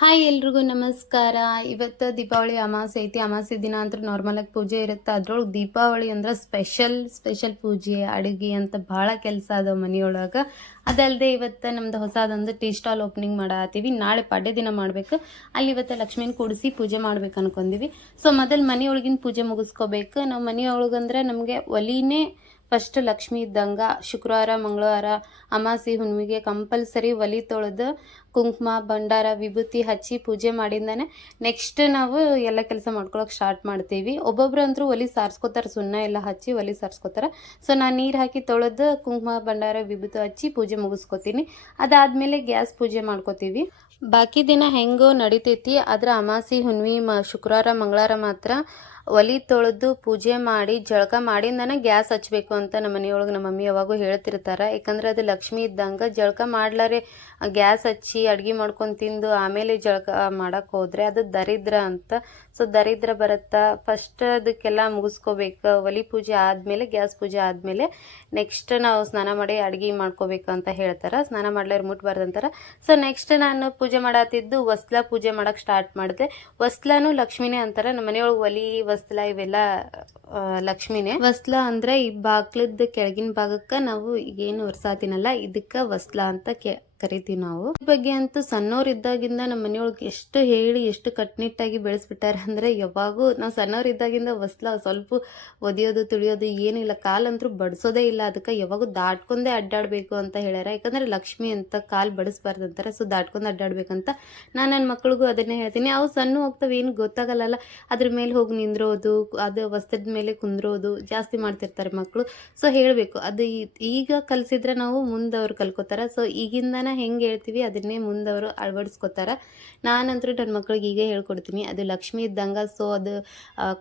Hi ಎಲ್ರಿಗೂ ನಮಸ್ಕಾರ. ಇವತ್ತು ದೀಪಾವಳಿ ಅಮಾವಾಸ್ಯೆ ಐತಿ. ಅಮಾವಾಸ್ಯೆ ದಿನ ಅಂತ ನಾರ್ಮಲಾಗಿ ಪೂಜೆ ಇರುತ್ತೆ. ಅದ್ರೊಳಗೆ ದೀಪಾವಳಿ ಅಂದ್ರೆ ಸ್ಪೆಷಲ್ ಪೂಜೆ ಅಡುಗೆ ಅಂತ ಭಾಳ ಕೆಲಸ ಅದಾವ ಮನೆಯೊಳಗೆ. ಅದಲ್ಲದೆ ಇವತ್ತು ನಮ್ದು ಹೊಸದೊಂದು ಟೀ ಸ್ಟಾಲ್ ಓಪನಿಂಗ್ ಮಾಡತ್ತೀವಿ. ನಾಳೆ ಪಾಡ್ಯ ದಿನ ಮಾಡಬೇಕು. ಅಲ್ಲಿ ಇವತ್ತು ಲಕ್ಷ್ಮೀನ ಕೂಡಿಸಿ ಪೂಜೆ ಮಾಡ್ಬೇಕು ಅನ್ಕೊಂಡೀವಿ. ಸೊ ಮೊದಲು ಮನೆಯೊಳಗಿನ ಪೂಜೆ ಮುಗಿಸ್ಕೋಬೇಕು. ನಾವು ಮನೆಯೊಳಗಂದ್ರೆ ನಮಗೆ ಒಲಿನೇ ಫಸ್ಟ್ ಲಕ್ಷ್ಮಿ ಇದ್ದಂಗ. ಶುಕ್ರವಾರ ಮಂಗಳವಾರ ಅಮಾಸೆ ಹುಣ್ಣಿಮೆಗೆ ಕಂಪಲ್ಸರಿ ಒಲಿ ತೊಳೆದು ಕುಂಕುಮ ಭಂಡಾರ ವಿಭೂತಿ ಹಚ್ಚಿ ಪೂಜೆ ಮಾಡಿಂದಾನೆ ನೆಕ್ಸ್ಟ್ ನಾವು ಎಲ್ಲ ಕೆಲಸ ಮಾಡ್ಕೊಳಕ್ಕೆ ಸ್ಟಾರ್ಟ್ ಮಾಡ್ತೀವಿ. ಒಬ್ಬೊಬ್ರು ಅಂತೂ ಒಲಿ ಸಾರಿಸ್ಕೋತಾರೆ, ಸುಣ್ಣ ಎಲ್ಲ ಹಚ್ಚಿ ಒಲಿ ಸಾರಿಸ್ಕೋತಾರೆ. ಸೊ ನಾನು ನೀರು ಹಾಕಿ ತೊಳೆದು ಕುಂಕುಮ ಭಂಡಾರ ವಿಭೂತಿ ಹಚ್ಚಿ ಪೂಜೆ ಮುಗಿಸ್ಕೋತೀನಿ. ಅದಾದಮೇಲೆ ಗ್ಯಾಸ್ ಪೂಜೆ ಮಾಡ್ಕೋತೀವಿ. ಬಾಕಿ ದಿನ ಹೆಂಗೋ ನಡಿತೈತಿ. ಆದ್ರೆ ಅಮಾಸೆ ಹುಣ್ಣಿಮೆ ಶುಕ್ರವಾರ ಮಂಗಳವಾರ ಮಾತ್ರ ಒಲಿ ತೊಳೆದು ಪೂಜೆ ಮಾಡಿ ಜಳಕ ಮಾಡಿಂದನೇ ಗ್ಯಾಸ್ ಹಚ್ಚಬೇಕು ಅಂತ ನಮ್ಮ ಮನೆಯೊಳಗೆ ನಮ್ಮ ಮಮ್ಮಿ ಯಾವಾಗೂ ಹೇಳ್ತಿರ್ತಾರೆ. ಯಾಕಂದ್ರೆ ಅದು ಲಕ್ಷ್ಮಿ ಇದ್ದಂಗೆ. ಜಳಕ ಮಾಡ್ಲಾರೆ ಗ್ಯಾಸ್ ಹಚ್ಚಿ ಅಡ್ಗೆ ಮಾಡ್ಕೊಂಡು ತಿಂದು ಆಮೇಲೆ ಜಳಕ ಮಾಡಕ್ಕೆ ಹೋದರೆ ಅದು ದರಿದ್ರ ಅಂತ. ಸೊ ದರಿದ್ರ ಬರುತ್ತಾ. ಫಸ್ಟ್ ಅದಕ್ಕೆಲ್ಲ ಮುಗಿಸ್ಕೋಬೇಕು. ಒಲಿ ಪೂಜೆ ಆದಮೇಲೆ ಗ್ಯಾಸ್ ಪೂಜೆ ಆದಮೇಲೆ ನೆಕ್ಸ್ಟ್ ನಾವು ಸ್ನಾನ ಮಾಡಿ ಅಡುಗೆ ಮಾಡ್ಕೋಬೇಕು ಅಂತ ಹೇಳ್ತಾರೆ. ಸ್ನಾನ ಮಾಡ್ಲಾರ ಮುಟ್ಬಾರ್ದು ಅಂತಾರೆ. ಸೊ ನೆಕ್ಸ್ಟ್ ನಾನು ಪೂಜೆ ಮಾಡತ್ತಿದ್ದು ವಸ್ಲ ಪೂಜೆ ಮಾಡಕ್ಕೆ ಸ್ಟಾರ್ಟ್ ಮಾಡಿದೆ. ವಸ್ಲಾನು ಲಕ್ಷ್ಮಿನೇ ಅಂತಾರೆ ನಮ್ಮ ಮನೆಯೊಳಗೆ. ಒಲಿ ವಸ್ಲ ಇವೆಲ್ಲ ಲಕ್ಷ್ಮಿನೇ. ವಸ್ಲ ಅಂದ್ರೆ ಈ ಬಾಗ್ಲದ ಕೆಳಗಿನ ಭಾಗಕ್ಕೆ ನಾವು ಏನು ಒರ್ಸಾತೀನಲ್ಲ ಇದಕ್ಕೆ ವಸ್ಲ ಅಂತ ಕರಿತೀವಿ ನಾವು. ಈ ಬಗ್ಗೆ ಅಂತೂ ಸಣ್ಣವ್ರಿದ್ದಾಗಿಂದ ನಮ್ಮ ಮನೆಯೊಳಗೆ ಎಷ್ಟು ಹೇಳಿ ಎಷ್ಟು ಕಟ್ನಿಟ್ಟಾಗಿ ಬೆಳೆಸ್ಬಿಟ್ಟಾರೆ ಅಂದ್ರೆ ಯಾವಾಗೂ ನಾವು ಸಣ್ಣವ್ರಿದ್ದಾಗಿಂದ ವಸ್ಲ ಸ್ವಲ್ಪ ಒದಿಯೋದು ತುಳಿಯೋದು ಏನಿಲ್ಲ. ಕಾಲಂತರೂ ಬಡಿಸೋದೇ ಇಲ್ಲ. ಅದಕ್ಕೆ ಯಾವಾಗೂ ದಾಟ್ಕೊಂಡೇ ಅಡ್ಡಾಡಬೇಕು ಅಂತ ಹೇಳ್ಯಾರ. ಯಾಕಂದ್ರೆ ಲಕ್ಷ್ಮಿ ಅಂತ ಕಾಲು ಬಡಿಸ್ಬಾರ್ದು ಅಂತಾರೆ. ಸೊ ದಾಟ್ಕೊಂಡು ಅಡ್ಡಾಡ್ಬೇಕಂತ ನಾನು ನನ್ನ ಮಕ್ಳಿಗೂ ಅದನ್ನೇ ಹೇಳ್ತೀನಿ. ಅವು ಸಣ್ಣ ಹೋಗ್ತಾವೆ, ಏನು ಗೊತ್ತಾಗಲ್ಲ. ಅದ್ರ ಮೇಲೆ ಹೋಗಿ ನಿಂದ್ರೋದು, ಅದು ವಸ್ತ್ರದ ಮೇಲೆ ಕುಂದ್ರೋದು ಜಾಸ್ತಿ ಮಾಡ್ತಿರ್ತಾರೆ ಮಕ್ಕಳು. ಸೊ ಹೇಳಬೇಕು ಅದು ಈಗ ಕಲಿಸಿದ್ರೆ ನಾವು ಮುಂದವ್ರು ಕಲ್ಕೋತಾರೆ. ಸೊ ಈಗಿಂದ ಹೆಂಗೆ ಹೇಳ್ತೀವಿ ಅದನ್ನೇ ಮುಂದವರು ಅಳವಡಿಸ್ಕೋತಾರ. ನಾನಂತರೂ ನನ್ನ ಮಕ್ಳಿಗೆ ಈಗ ಹೇಳ್ಕೊಡ್ತೀನಿ ಅದು ಲಕ್ಷ್ಮಿ ಇದ್ದಂಗೆ. ಸೊ ಅದು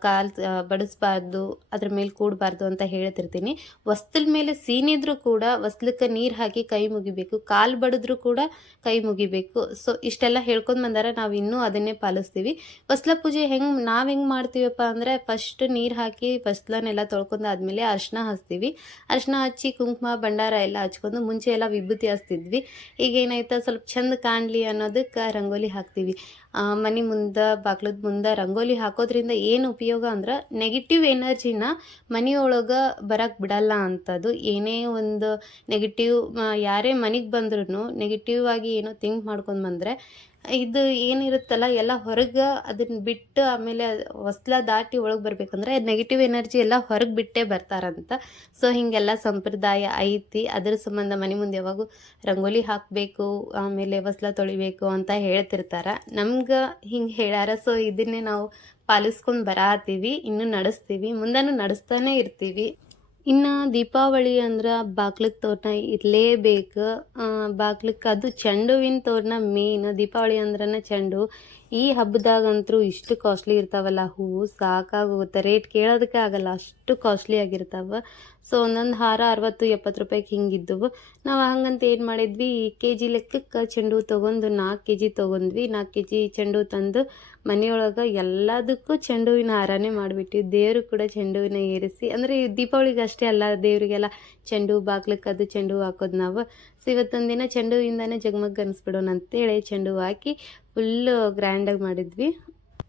ಕಾಲು ಬಡಿಸ್ಬಾರ್ದು, ಅದ್ರ ಮೇಲೆ ಕೂಡಬಾರ್ದು ಅಂತ ಹೇಳ್ತಿರ್ತೀನಿ. ವಸ್ತ್ರ ಮೇಲೆ ಸೀನಿದ್ರು ಕೂಡ ವಸ್ಲಕ್ಕೆ ನೀರು ಹಾಕಿ ಕೈ ಮುಗಿಬೇಕು. ಕಾಲು ಬಡಿದ್ರು ಕೂಡ ಕೈ ಮುಗಿಬೇಕು. ಸೊ ಇಷ್ಟೆಲ್ಲ ಹೇಳ್ಕೊಂಡು ಬಂದಾರ. ನಾವು ಇನ್ನೂ ಅದನ್ನೇ ಪಾಲಿಸ್ತೀವಿ. ವಸ್ಲ ಪೂಜೆ ನಾವು ಹೆಂಗೆ ಮಾಡ್ತೀವಪ್ಪ ಅಂದರೆ ಫಸ್ಟ್ ನೀರು ಹಾಕಿ ವಸ್ಲನೆಲ್ಲ ತೊಳ್ಕೊಂಡು ಆದಮೇಲೆ ಅರ್ಶಿನ ಹಚ್ತೀವಿ. ಅರ್ಶಿನ ಹಚ್ಚಿ ಕುಂಕುಮ ಭಂಡಾರ ಎಲ್ಲ ಹಚ್ಕೊಂಡು ಮುಂಚೆ ಎಲ್ಲ ವಿಭೂತಿ ಹಚ್ತಿದ್ವಿ. ಈಗ ಏನಾಯ್ತು ಸ್ವಲ್ಪ ಚಂದ ಕಾಣಲಿ ಅನ್ನೋದಕ್ಕೆ ರಂಗೋಲಿ ಹಾಕ್ತೀವಿ. ಮನೆ ಮುಂದೆ ಬಾಗ್ಲದ ಮುಂದೆ ರಂಗೋಲಿ ಹಾಕೋದ್ರಿಂದ ಏನು ಉಪಯೋಗ ಅಂದ್ರೆ ನೆಗೆಟಿವ್ ಎನರ್ಜಿನ ಮನೆಯೊಳಗೆ ಬರಕ್ಕೆ ಬಿಡಲ್ಲ ಅಂಥದ್ದು. ಏನೇ ಒಂದು ನೆಗೆಟಿವ್ ಯಾರೇ ಮನೆಗೆ ಬಂದ್ರೂ ನೆಗೆಟಿವ್ ಆಗಿ ಏನೋ ಥಿಂಕ್ ಮಾಡ್ಕೊಂಡು ಬಂದರೆ ಇದು ಏನಿರುತ್ತಲ್ಲ ಎಲ್ಲ ಹೊರಗೆ ಅದನ್ನ ಬಿಟ್ಟು ಆಮೇಲೆ ಹೊಸ್ಲ ದಾಟಿ ಒಳಗೆ ಬರ್ಬೇಕಂದ್ರೆ ನೆಗೆಟಿವ್ ಎನರ್ಜಿ ಎಲ್ಲ ಹೊರಗೆ ಬಿಟ್ಟೇ ಬರ್ತಾರಂತ. ಸೊ ಹೀಗೆಲ್ಲ ಸಂಪ್ರದಾಯ ಐತಿ. ಅದ್ರ ಸಂಬಂಧ ಮನೆ ಮುಂದೆ ಯಾವಾಗೂ ರಂಗೋಲಿ ಹಾಕಬೇಕು, ಆಮೇಲೆ ಹೊಸ್ಲ ತೊಳಿಬೇಕು ಅಂತ ಹೇಳ್ತಿರ್ತಾರೆ. ನಮ್ಗೆ ಹಿಂಗೆ ಹೇಳ್ಯಾರ. ಸೊ ಇದನ್ನೇ ನಾವು ಪಾಲಿಸ್ಕೊಂಡು ಬರತ್ತೀವಿ, ಇನ್ನೂ ನಡೆಸ್ತೀವಿ, ಮುಂದೂ ನಡೆಸ್ತಾನೆ ಇರ್ತೀವಿ. ಇನ್ನು ದೀಪಾವಳಿ ಅಂದ್ರೆ ಬಾಗ್ಲಕ್ಕೆ ತೋರಣ ಇರಲೇಬೇಕು. ಬಾಗ್ಲಕ್ಕೆ ಅದು ಚೆಂಡುವಿನ ತೋರಣ ಮೇನ್. ದೀಪಾವಳಿ ಅಂದ್ರೇ ಚೆಂಡು. ಈ ಹಬ್ಬದಾಗಂತೂ ಇಷ್ಟು ಕಾಸ್ಟ್ಲಿ ಇರ್ತಾವಲ್ಲ ಹೂವು, ಸಾಕಾಗೋಗುತ್ತೆ. ರೇಟ್ ಕೇಳೋದಕ್ಕೆ ಆಗಲ್ಲ, ಅಷ್ಟು ಕಾಸ್ಟ್ಲಿ ಆಗಿರ್ತಾವೆ. ಸೊ ಒಂದೊಂದು ಹಾರ 60-70 ರೂಪಾಯಿಗೆ ಹಿಂಗಿದ್ದವು. ನಾವು ಹಂಗಂತ ಏನು ಮಾಡಿದ್ವಿ, KG ಲೆಕ್ಕಕ್ಕೆ ಚೆಂಡು ತೊಗೊಂಡು 4 KG ತೊಗೊಂಡ್ವಿ. 4 KG ಚೆಂಡು ತಂದು ಮನೆಯೊಳಗೆ ಎಲ್ಲದಕ್ಕೂ ಚೆಂಡುವಿನ ಹಾರನೇ ಮಾಡಿಬಿಟ್ಟು ದೇವರು ಕೂಡ ಚೆಂಡುವಿನ ಏರಿಸಿ. ಅಂದರೆ ದೀಪಾವಳಿಗೆ ಅಷ್ಟೇ ಅಲ್ಲ, ದೇವರಿಗೆಲ್ಲ ಚೆಂಡು ಬಾಗ್ಲಕ್ಕೆ ಅದು ಚೆಂಡು ಹಾಕೋದು ನಾವು. ಸೊ ಇವತ್ತೊಂದು ದಿನ ಚೆಂಡುವಿಂದನೇ ಜಗಮಗ್ ಅನಿಸ್ಬಿಡೋಣ ಅಂತೇಳಿ ಚೆಂಡು ಹಾಕಿ ಫುಲ್ಲು ಗ್ರ್ಯಾಂಡಾಗಿ ಮಾಡಿದ್ವಿ.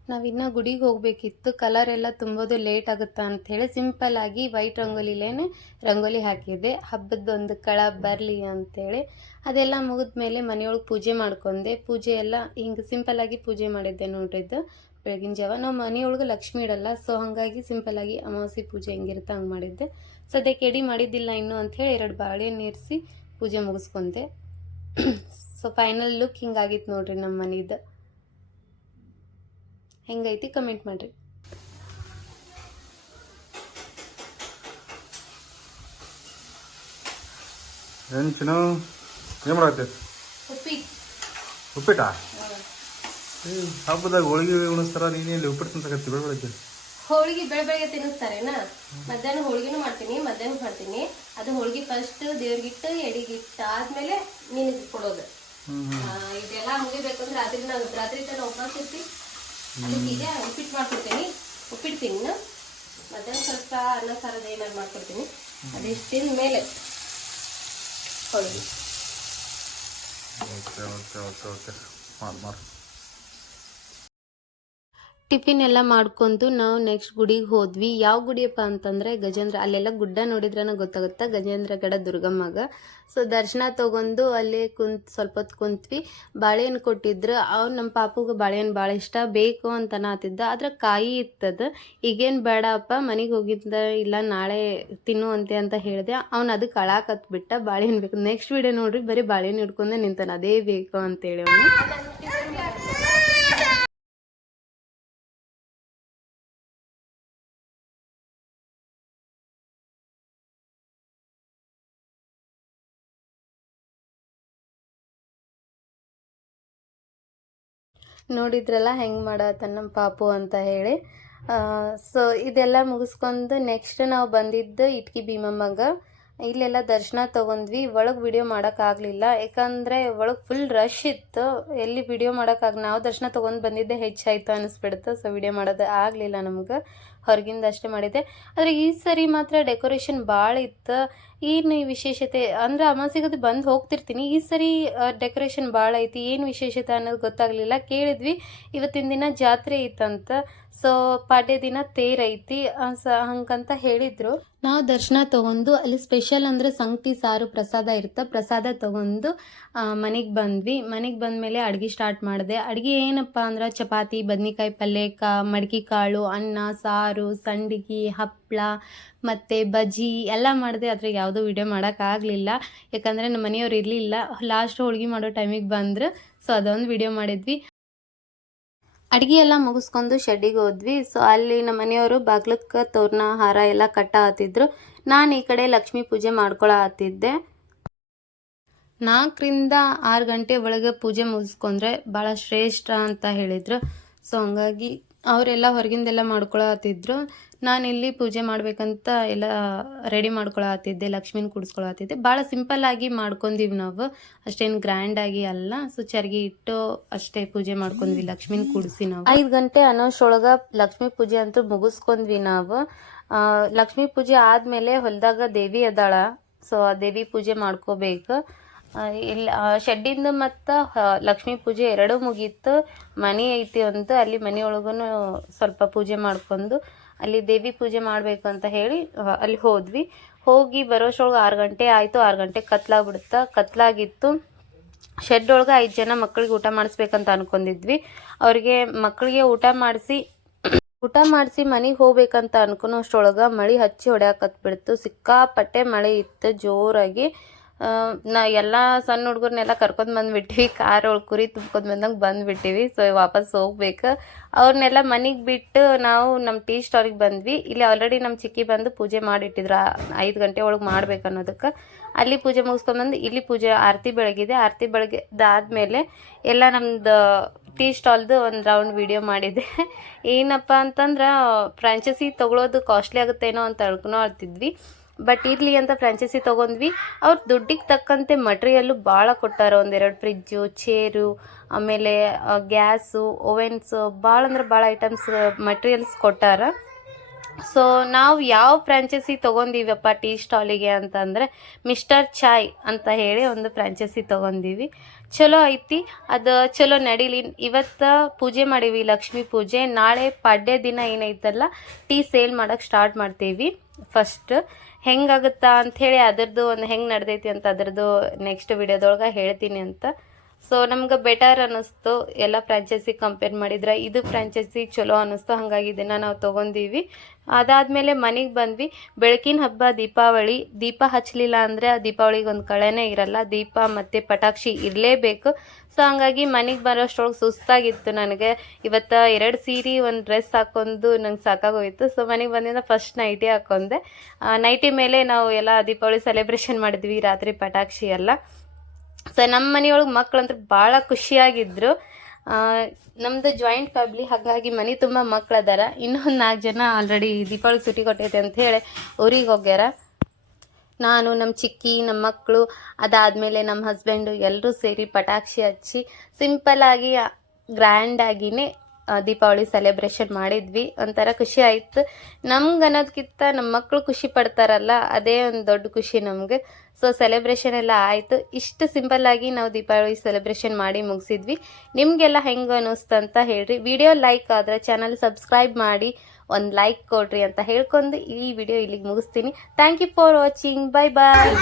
ನಾವಿನ್ನೂ ಗುಡಿಗೆ ಹೋಗಬೇಕಿತ್ತು. ಕಲರ್ ಎಲ್ಲ ತುಂಬೋದು ಲೇಟ್ ಆಗುತ್ತಾ ಅಂಥೇಳಿ ಸಿಂಪಲ್ಲಾಗಿ ವೈಟ್ ರಂಗೋಲಿಲೇನೆ ರಂಗೋಲಿ ಹಾಕಿದ್ದೆ. ಹಬ್ಬದೊಂದು ಕಳ ಬರಲಿ ಅಂಥೇಳಿ ಅದೆಲ್ಲ ಮುಗಿದ್ಮೇಲೆ ಮನೆಯೊಳಗೆ ಪೂಜೆ ಮಾಡ್ಕೊಂಡೆ. ಪೂಜೆ ಎಲ್ಲ ಹಿಂಗೆ ಸಿಂಪಲ್ಲಾಗಿ ಪೂಜೆ ಮಾಡಿದ್ದೆ ನೋಡ್ರಿದ್ದು ಬೆಳಗಿನ ಜಾವ. ನಾವು ಮನೆಯೊಳಗೆ ಲಕ್ಷ್ಮಿ ಇಡಲ್ಲ. ಸೊ ಹಾಗಾಗಿ ಸಿಂಪಲ್ಲಾಗಿ ಅಮಾವಾಸ್ಯೆ ಪೂಜೆ ಹೆಂಗಿರುತ್ತೆ ಹಂಗೆ ಮಾಡಿದ್ದೆ. ಸದ್ಯಕ್ಕೆ ಎಡೆ ಮಾಡಿದ್ದಿಲ್ಲ ಇನ್ನೂ ಅಂಥೇಳಿ 2 ಬಾಳೆಹಣ್ಣು ಇರಿಸಿ ಪೂಜೆ ಮುಗಿಸ್ಕೊಂಡೆ. ಸೊ ಫೈನಲ್ ಲುಕ್ ಹಿಂಗಾಗಿತ್ತು ನೋಡ್ರಿ ನಮ್ಮ ಮನೆದು. ಹೆಂಗೈತಿ ಕಮೆಂಟ್ ಮಾಡ್ರಿ. ಏನು ಚಿನ್ನು ಏನು ಮಾಡತ್ತೆ? ಉಪ್ಪಿಟ್ಟ ಹಬ್ಬದಾಗ ಹೋಳಿಗೆ ಉಣಿಸ್ತಾರ, ನೀನೇನು ಉಪ್ಪಿಟ್ಟು ತಿನ್ಸಕತ್ತಿ? ಬೆಳಗ್ಗೆ ಹೋಳಿಗೆ ಬೆಳಗ್ಗೆ ತಿನ್ನಿಸ್ತಾರೇನ? ಮಧ್ಯಾಹ್ನ ಹೋಳಿಗೆನೂ ಮಾಡ್ತೀನಿ, ಮಧ್ಯಾಹ್ನ ಮಾಡ್ತೀನಿ. ಅದು ಹೋಳಿಗೆ ಫಸ್ಟ್ ದೇವ್ರಿಗಿಟ್ಟು ಎಡಿಗಿಟ್ಟು ಆದ್ಮೇಲೆ ನಿನಗೆ ಕೊಡೋದು. ಇದೆಲ್ಲ ಮುಗಿಬೇಕಂದ್ರೆ ರಾತ್ರಿ ತನ ಉಪವಾಸ ಇರ್ತಿ. ಅದಕ್ಕೆ ಈಗ ಉಪ್ಪಿಟ್ಟು ಮಾಡ್ಕೊಡ್ತೀನಿ. ಉಪ್ಪಿಟ್ಟು ತಿನ್ನು. ಮಧ್ಯಾಹ್ನ ಸ್ವಲ್ಪ ಅನ್ನ ಸಾರದ ಏನಾರು ಮಾಡ್ಕೊಡ್ತೀನಿ. ಅದಿಷ್ಟು ತಿಂದ ಮೇಲೆ ಹೋಳಿಗೆ. ಓಕೆ ಓಕೆ ಓಕೆ ಓಕೆ ಮಾಡಿ ಮಾಡಿ ಟಿಫಿನ್ ಎಲ್ಲ ಮಾಡ್ಕೊಂಡು ನಾವು ನೆಕ್ಸ್ಟ್ ಗುಡಿಗೆ ಹೋದ್ವಿ. ಯಾವ ಗುಡಿಯಪ್ಪ ಅಂತಂದರೆ ಗಜೇಂದ್ರ, ಅಲ್ಲೆಲ್ಲ ಗುಡ್ಡ ನೋಡಿದ್ರೆ ಗೊತ್ತಾಗುತ್ತಾ ಗಜೇಂದ್ರಗಡ ದುರ್ಗಮ್ಮಗ. ಸೊ ದರ್ಶನ ತೊಗೊಂಡು ಅಲ್ಲೇ ಸ್ವಲ್ಪ ಹೊತ್ತು ಕುಂತ್ವಿ. ಬಾಳೆಹಣ್ಣು ಕೊಟ್ಟಿದ್ರು. ಅವ್ನು ನಮ್ಮ ಪಾಪುಗೆ ಬಾಳೆಹಣ್ಣು ಭಾಳ ಇಷ್ಟ, ಬೇಕು ಅಂತ ಅನ್ನತ್ತಿದ್ದ. ಆದ್ರೆ ಕಾಯಿ ಇತ್ತದ. ಈಗೇನು ಬೇಡಪ್ಪ, ಮನೆಗೆ ಹೋಗಿದ್ದ, ಇಲ್ಲ ನಾಳೆ ತಿನ್ನುವಂತೆ ಅಂತ ಹೇಳಿದೆ. ಅವ್ನು ಅದಕ್ಕೆ ಅಳಾಕತ್ಬಿಟ್ಟ, ಬಾಳೆಹಣ್ಣು ಬೇಕು. ನೆಕ್ಸ್ಟ್ ವಿಡಿಯೋ ನೋಡ್ರಿ, ಬರೀ ಬಾಳೆಹಣ್ಣು ಹಿಡ್ಕೊಂಡೆ ನಿಂತಾನೆ, ಅದೇ ಬೇಕು ಅಂತೇಳಿ ಅವನು. ನೋಡಿದ್ರಲ್ಲ ಹೆಂಗೆ ಮಾಡತ್ತ ನಮ್ಮ ಪಾಪು ಅಂತ ಹೇಳಿ. ಸೊ ಇದೆಲ್ಲ ಮುಗಿಸ್ಕೊಂಡು ನೆಕ್ಸ್ಟ್ ನಾವು ಬಂದಿದ್ದು ಇಟ್ಕಿ ಭೀಮಮ್ಮಗ. ಇಲ್ಲೆಲ್ಲ ದರ್ಶನ ತೊಗೊಂಡ್ವಿ. ಒಳಗೆ ವಿಡಿಯೋ ಮಾಡೋಕ್ಕಾಗಲಿಲ್ಲ, ಯಾಕಂದರೆ ಒಳಗೆ ಫುಲ್ ರಶ್ ಇತ್ತು. ಎಲ್ಲಿ ವಿಡಿಯೋ ನಾವು ದರ್ಶನ ತೊಗೊಂಡು ಬಂದಿದ್ದೆ ಹೆಚ್ಚಾಯಿತು ಅನ್ನಿಸ್ಬಿಡ್ತು. ಸೊ ವಿಡಿಯೋ ಮಾಡೋದು ಆಗಲಿಲ್ಲ ನಮ್ಗೆ, ಹೊರಗಿಂದ ಅಷ್ಟೇ ಮಾಡಿದ್ದೆ. ಆದರೆ ಈ ಸರಿ ಮಾತ್ರ ಡೆಕೋರೇಷನ್ ಭಾಳ ಇತ್ತು. ಏನು ವಿಶೇಷತೆ ಅಂದರೆ ಅಮಾವಾಸ್ಯೆಗದು ಬಂದು ಹೋಗ್ತಿರ್ತೀನಿ, ಈ ಸರಿ ಡೆಕೋರೇಷನ್ ಭಾಳ ಐತಿ. ಏನು ವಿಶೇಷತೆ ಅನ್ನೋದು ಗೊತ್ತಾಗಲಿಲ್ಲ. ಕೇಳಿದ್ವಿ, ಇವತ್ತಿನ ದಿನ ಜಾತ್ರೆ ಇತ್ತಂತ, ಸೊ ಪಾಡ್ಯ ದಿನ ತೇರ್ ಐತಿ ಹಂಗಂತ ಹೇಳಿದರು. ನಾವು ದರ್ಶನ ತೊಗೊಂಡು ಅಲ್ಲಿ ಸ್ಪೆಷಲ್ ಅಂದರೆ ಸಂಗಟಿ ಸಾರು ಪ್ರಸಾದ ಇರುತ್ತೆ. ಪ್ರಸಾದ ತೊಗೊಂಡು ಮನೆಗೆ ಬಂದ್ವಿ. ಮನೆಗೆ ಬಂದಮೇಲೆ ಅಡುಗೆ ಸ್ಟಾರ್ಟ್ ಮಾಡಿದೆ. ಅಡುಗೆ ಏನಪ್ಪ ಅಂದ್ರೆ ಚಪಾತಿ, ಬದ್ನಿಕಾಯಿ ಪಲ್ಯ, ಮಡಕೆ ಕಾಳು, ಅನ್ನ, ಸಾರು, ಸಂಡಿಗೆ, ಹಪ್ಪಳ ಮತ್ತು ಬಜ್ಜಿ ಎಲ್ಲ ಮಾಡಿದೆ. ಅದ್ರಾಗ ಯಾವುದೂ ವಿಡಿಯೋ ಮಾಡೋಕ್ಕಾಗಲಿಲ್ಲ, ಯಾಕಂದರೆ ನಮ್ಮ ಮನೆಯವ್ರು ಇರಲಿಲ್ಲ. ಲಾಸ್ಟ್ ಹೋಳ್ಗೆ ಮಾಡೋ ಟೈಮಿಗೆ ಬಂದರು. ಸೊ ಅದೊಂದು ವಿಡಿಯೋ ಮಾಡಿದ್ವಿ. ಅಡುಗೆ ಎಲ್ಲ ಮುಗಿಸ್ಕೊಂಡು ಶೆಡ್ಡಿಗೆ ಹೋದ್ವಿ. ಸೊ ಅಲ್ಲಿ ನಮ್ಮ ಮನೆಯವರು ಬಾಗ್ಲಕ್ಕೆ ತೋರಣ ಹಾರ ಎಲ್ಲ ಕಟ್ಟಾತಿದ್ರು. ನಾನು ಈ ಕಡೆ ಲಕ್ಷ್ಮೀ ಪೂಜೆ ಮಾಡ್ಕೊಳತ್ತಿದ್ದೆ. 4 ರಿಂದ 6 ಗಂಟೆ ಒಳಗೆ ಪೂಜೆ ಮುಗಿಸ್ಕೊಂಡ್ರೆ ಭಾಳ ಶ್ರೇಷ್ಠ ಅಂತ ಹೇಳಿದರು. ಸೊ ಹಂಗಾಗಿ ಅವರೆಲ್ಲ ಹೊರಗಿಂದೆಲ್ಲ ಮಾಡ್ಕೊಳತ್ತಿದ್ರು. ನಾನಿಲ್ಲಿ ಪೂಜೆ ಮಾಡಬೇಕಂತ ಎಲ್ಲ ರೆಡಿ ಮಾಡ್ಕೊಳತ್ತಿದ್ದೆ, ಲಕ್ಷ್ಮೀನ ಕೂಡಿಸ್ಕೊಳತ್ತಿದ್ದೆ. ಭಾಳ ಸಿಂಪಲ್ಲಾಗಿ ಮಾಡ್ಕೊಂಡೀವಿ ನಾವು, ಅಷ್ಟೇನು ಗ್ರ್ಯಾಂಡಾಗಿ ಅಲ್ಲ. ಸೊ ಚರ್ಗಿ ಇಟ್ಟು ಅಷ್ಟೇ ಪೂಜೆ ಮಾಡ್ಕೊಂಡ್ವಿ, ಲಕ್ಷ್ಮೀನ ಕೂಡಿಸಿ ನಾವು 5 ಗಂಟೆ ಅನ್ನೋಷ್ಟೊಳಗೆ ಲಕ್ಷ್ಮೀ ಪೂಜೆ ಅಂತೂ ಮುಗಿಸ್ಕೊಂಡ್ವಿ ನಾವು. ಲಕ್ಷ್ಮೀ ಪೂಜೆ ಆದಮೇಲೆ ಹೊಲದಾಗ ದೇವಿ ಅದಾಳ. ಸೊ ಆ ದೇವಿ ಪೂಜೆ ಮಾಡ್ಕೋಬೇಕು. ಇಲ್ಲಿ ಶೆಡ್ಡಿಂದು ಮತ್ತು ಲಕ್ಷ್ಮೀ ಪೂಜೆ ಎರಡೂ ಮುಗೀತು. ಮನೆ ಐತಿ ಅಂತ ಅಲ್ಲಿ ಮನೆಯೊಳಗೂ ಸ್ವಲ್ಪ ಪೂಜೆ ಮಾಡ್ಕೊಂಡು ಅಲ್ಲಿ ದೇವಿ ಪೂಜೆ ಮಾಡಬೇಕು ಅಂತ ಹೇಳಿ ಅಲ್ಲಿ ಹೋದ್ವಿ. ಹೋಗಿ ಬರೋಷ್ಟೊಳಗೆ 6 ಗಂಟೆ ಆಯಿತು. 6 ಗಂಟೆ ಕತ್ಲಾಗಿತ್ತು. ಶೆಡ್ ಒಳಗೆ 5 ಜನ ಮಕ್ಕಳಿಗೆ ಊಟ ಮಾಡಿಸ್ಬೇಕಂತ ಅನ್ಕೊಂಡಿದ್ವಿ. ಅವ್ರಿಗೆ ಮಕ್ಕಳಿಗೆ ಊಟ ಮಾಡಿಸಿ ಮನೆಗೆ ಹೋಗ್ಬೇಕಂತ ಅನ್ಕೊಳೋಷ್ಟೊಳಗೆ ಮಳೆ ಹಚ್ಚಿ ಹೊಡ್ಯಾಕತ್ಬಿಡ್ತು. ಸಿಕ್ಕಾಪಟ್ಟೆ ಮಳೆ ಇತ್ತು ಜೋರಾಗಿ. ನಾ ಎಲ್ಲ ಸಣ್ಣ ಹುಡುಗರನ್ನೆಲ್ಲ ಕರ್ಕೊಂಡು ಬಂದುಬಿಟ್ಟಿವಿ. ಕಾರ್ ಒಳಗೆ ಕುರಿ ತುಂಬ್ಕೊಂಡು ಬಂದಂಗೆ ಬಂದುಬಿಟ್ಟಿವಿ. ಸೊ ವಾಪಸ್ ಹೋಗ್ಬೇಕು. ಅವ್ರನ್ನೆಲ್ಲ ಮನೆಗೆ ಬಿಟ್ಟು ನಾವು ನಮ್ಮ ಟೀ ಸ್ಟಾಲಿಗೆ ಬಂದ್ವಿ. ಇಲ್ಲಿ ಆಲ್ರೆಡಿ ನಮ್ಮ ಚಿಕ್ಕಿ ಬಂದು ಪೂಜೆ ಮಾಡಿಟ್ಟಿದ್ರು, 5 ಗಂಟೆ ಒಳಗೆ ಮಾಡ್ಬೇಕು ಅನ್ನೋದಕ್ಕೆ. ಅಲ್ಲಿ ಪೂಜೆ ಮುಗಿಸ್ಕೊಂಡ್ಬಂದು ಇಲ್ಲಿ ಪೂಜೆ ಆರತಿ ಬೆಳಗಿದೆ. ಆರತಿ ಬೆಳಗ್ಗೆದಾದ್ಮೇಲೆ ಎಲ್ಲ ನಮ್ಮದು ಟೀ ಸ್ಟಾಲ್ದು ಒಂದು ರೌಂಡ್ ವಿಡಿಯೋ ಮಾಡಿದೆ. ಏನಪ್ಪ ಅಂತಂದ್ರೆ ಫ್ರಾಂಚೈಸಿ ತೊಗೊಳೋದು ಕಾಸ್ಟ್ಲಿ ಆಗುತ್ತೇನೋ ಅಂತ ಹೇಳ್ಕೊಳ್ತಿದ್ವಿ. ಬಟ್ ಇರಲಿ ಅಂತ ಫ್ರಾಂಚೈಸಿ ತೊಗೊಂಡ್ವಿ. ಅವ್ರು ದುಡ್ಡಿಗೆ ತಕ್ಕಂತೆ ಮಟ್ರಿಯಲ್ಲು ಭಾಳ ಕೊಟ್ಟಾರ. 1-2 ಫ್ರಿಜ್ಜು, ಚೇರು, ಆಮೇಲೆ ಗ್ಯಾಸು, ಓವೆನ್ಸು, ಭಾಳ ಅಂದ್ರೆ ಭಾಳ ಐಟಮ್ಸ್ ಮಟ್ರಿಯಲ್ಸ್ ಕೊಟ್ಟಾರ. ಸೊ ನಾವು ಯಾವ ಫ್ರಾಂಚೈಸಿ ತೊಗೊಂಡೀವಪ್ಪ ಟೀ ಸ್ಟಾಲಿಗೆ ಅಂತಂದರೆ ಮಿಸ್ಟರ್ ಚಾಯ್ ಅಂತ ಹೇಳಿ ಒಂದು ಫ್ರಾಂಚೈಸಿ ತೊಗೊಂಡೀವಿ. ಚಲೋ ಐತಿ, ಅದು ಚಲೋ ನಡೀಲಿ. ಇವತ್ತು ಪೂಜೆ ಮಾಡೀವಿ, ಲಕ್ಷ್ಮೀ ಪೂಜೆ. ನಾಳೆ ಪಾಡ್ಯ ದಿನ ಏನೈತಲ್ಲ ಟೀ ಸೇಲ್ ಮಾಡೋಕ್ಕೆ ಸ್ಟಾರ್ಟ್ ಮಾಡ್ತೀವಿ. ಫಸ್ಟ್ ಹೆಂಗಾಗುತ್ತಾ ಅಂಥೇಳಿ ಅದರದ್ದು ಒಂದು ಹೆಂಗೆ ನಡೆದೈತಿ ಅಂತ ಅದರದ್ದು ನೆಕ್ಸ್ಟ್ ವಿಡಿಯೋದೊಳಗೆ ಹೇಳ್ತೀನಿ ಅಂತ. ಸೊ ನಮ್ಗೆ ಬೆಟರ್ ಅನ್ನಿಸ್ತು ಎಲ್ಲ ಫ್ರಾಂಚೈಸಿ ಕಂಪೇರ್ ಮಾಡಿದ್ರೆ. ಇದು ಫ್ರಾಂಚೈಸಿ ಚಲೋ ಅನ್ನಿಸ್ತು, ಹಾಗಾಗಿ ಇದನ್ನು ನಾವು ತೊಗೊಂಡೀವಿ. ಅದಾದಮೇಲೆ ಮನೆಗೆ ಬಂದ್ವಿ. ಬೆಳಕಿನ ಹಬ್ಬ ದೀಪಾವಳಿ. ದೀಪ ಹಚ್ಚಲಿಲ್ಲ ಅಂದರೆ ಆ ದೀಪಾವಳಿಗೆ ಒಂದು ಕಳೆನೇ ಇರಲ್ಲ. ದೀಪ ಮತ್ತು ಪಟಾಕ್ಷಿ ಇರಲೇಬೇಕು. ಸೊ ಹಂಗಾಗಿ ಮನೆಗೆ ಬರೋಷ್ಟೊಳಗೆ ಸುಸ್ತಾಗಿತ್ತು ನನಗೆ. ಇವತ್ತು 2 ಸೀರೆ, 1 ಡ್ರೆಸ್ ಹಾಕ್ಕೊಂಡು ನಂಗೆ ಸಾಕಾಗೋಯಿತು. ಸೊ ಮನೆಗೆ ಬಂದಿಂದ ಫಸ್ಟ್ ನೈಟಿ ಹಾಕ್ಕೊಂಡೆ. ನೈಟಿ ಮೇಲೆ ನಾವು ಎಲ್ಲ ದೀಪಾವಳಿ ಸೆಲೆಬ್ರೇಷನ್ ಮಾಡಿದ್ವಿ, ರಾತ್ರಿ ಪಟಾಕ್ಷಿ ಎಲ್ಲ. ಸೊ ನಮ್ಮ ಮನೆಯೊಳಗೆ ಮಕ್ಕಳಂತೂ ಭಾಳ ಖುಷಿಯಾಗಿದ್ದರು. ನಮ್ಮದು ಜಾಯಿಂಟ್ ಫ್ಯಾಮಿಲಿ, ಹಾಗಾಗಿ ಮನೆ ತುಂಬ ಮಕ್ಳು ಅದಾರ. ಇನ್ನೊಂದು 4 ಜನ ಆಲ್ರೆಡಿ ದೀಪಾವಳಿ ಸುಟ್ಟಿ ಕೊಟ್ಟೈತೆ ಅಂತ ಹೇಳಿ ಊರಿಗೆ ಹೋಗ್ಯಾರ. ನಾನು, ನಮ್ಮ ಚಿಕ್ಕಿ, ನಮ್ಮ ಮಕ್ಕಳು, ಅದಾದಮೇಲೆ ನಮ್ಮ ಹಸ್ಬೆಂಡು ಎಲ್ಲರೂ ಸೇರಿ ಪಟಾಕ್ಷಿ ಹಚ್ಚಿ ಸಿಂಪಲ್ಲಾಗಿ ಗ್ರ್ಯಾಂಡಾಗಿಯೇ ದೀಪಾವಳಿ ಸೆಲೆಬ್ರೇಷನ್ ಮಾಡಿದ್ವಿ. ಒಂಥರ ಖುಷಿ ಆಯಿತು. ನಮ್ಗೆ ಅನ್ನೋದಕ್ಕಿಂತ ನಮ್ಮ ಮಕ್ಕಳು ಖುಷಿ ಪಡ್ತಾರಲ್ಲ, ಅದೇ ಒಂದು ದೊಡ್ಡ ಖುಷಿ ನಮಗೆ. ಸೊ ಸೆಲೆಬ್ರೇಷನ್ ಎಲ್ಲ ಆಯಿತು. ಇಷ್ಟು ಸಿಂಪಲ್ಲಾಗಿ ನಾವು ದೀಪಾವಳಿ ಸೆಲೆಬ್ರೇಷನ್ ಮಾಡಿ ಮುಗಿಸಿದ್ವಿ. ನಿಮಗೆಲ್ಲ ಹೆಂಗೆ ಅನ್ನಿಸ್ತಂತ ಹೇಳ್ರಿ. ವಿಡಿಯೋ ಲೈಕ್ ಆದರೆ ಚಾನಲ್ ಸಬ್ಸ್ಕ್ರೈಬ್ ಮಾಡಿ ಒಂದು ಲೈಕ್ ಕೊಡ್ರಿ ಅಂತ ಹೇಳ್ಕೊಂಡು ಈ ವಿಡಿಯೋ ಇಲ್ಲಿಗೆ ಮುಗಿಸ್ತೀನಿ. Thank you for watching. Bye bye.